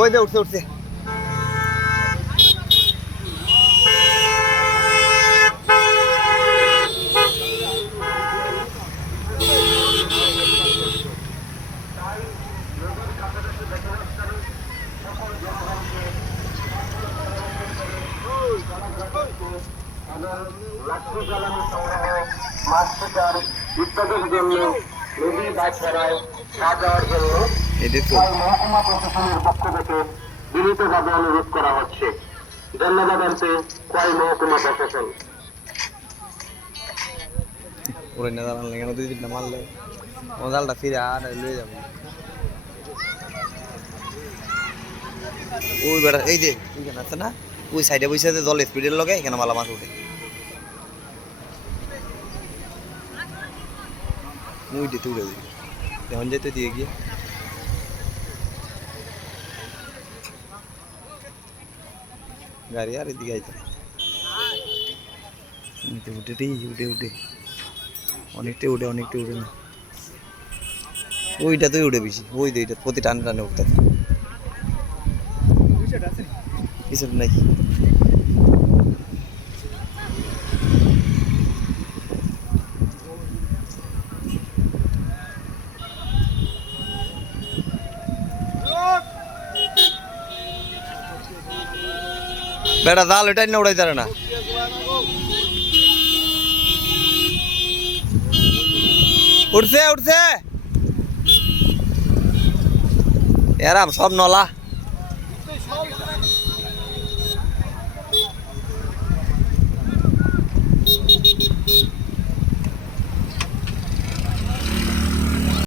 ওই যে উঠছে উঠছে। মাছ শিকার ইত্যাদির জন্য নদী বা ছড়ায় যাওয়ার জন্য তাই মহকুমা প্রশাসনের পক্ষ থেকে বিনীতভাবে অনুরোধ করা হচ্ছে। ধন্যবাদ আনতে কয় মহকুমা প্রশাসন? ওরে না দাঁড়ান কেন? দুই তিনটা মারলে। আমার ফিরে আর লয়ে যাব। ওই বেড়া এই যে ওইখানে আছে না? ওই সাইডে বসে আছে জল স্পিডের লগে এখানে মালা মাছ উঠে। উড়ে দিবি যেমন যেতে দিয়ে গিয়ে। গাড়ি আর এদিকে আইতে উঠে উঠে উঠে উঠে। অনেকটাই উঠে অনেকটাই উঠে না। ওইটাতেই উঠে বেশি ওই যে প্রতি টানে টানে উঠতে কিছু নাই। বেটা জাল এটাই না উড়াইতে না। উঠছে উঠছে এরা সব নলা।